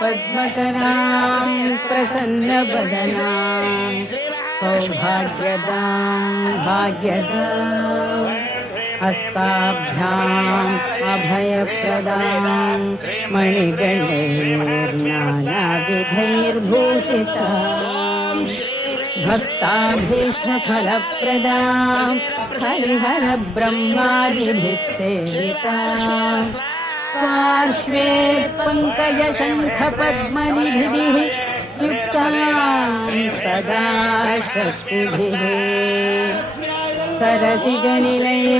पद्मकरां प्रसन्नवदनां सौभाग्यदां भाग्यदां हस्ताभ्याम् अभयप्रदां मणिगणैर्नानाविधैर्भूषितां भक्ताभीष्टफलप्रदां हरिहरब्रह्मादिभिः सेवितां पार्श्वे पङ्कजशङ्खपद्मनिधिभिः युक्तां सदा शक्तिभिः सरसिजनिलये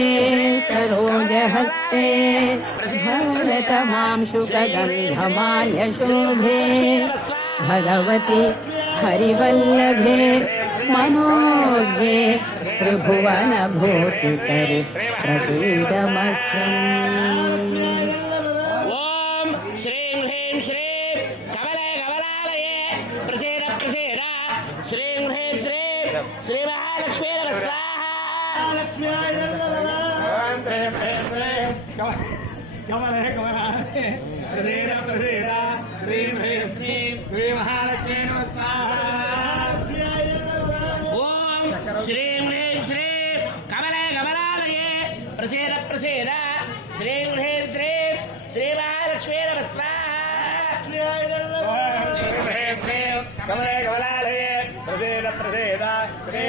सरोजहस्ते भरतमांशुकगन्धमाल्यशोभे भगवति हरिवल्लभे मनोज्ञे त्रिभुवनभूतिकरि प्रसीदमह्यम्। ओम श्रीं ह्रीं श्रीं कमले कमलालये प्रसीद प्रसीद श्रीं ह्रीं श्रीं श्री महालक्ष्मी नमः स्वाहा। कमले कमलालये प्रसीद प्रसीद श्रीं ह्रीं श्रीं श्री महालक्ष्मी नमः स्वाहा। ओम श्रीं ह्रीं श्रीं कमले कमलालये प्रसीद प्रसीद श्रीं ह्रीं श्रीं श्री महालक्ष्मी नमः स्वाहा। कमले कमलालये प्रसीद प्रसीद श्री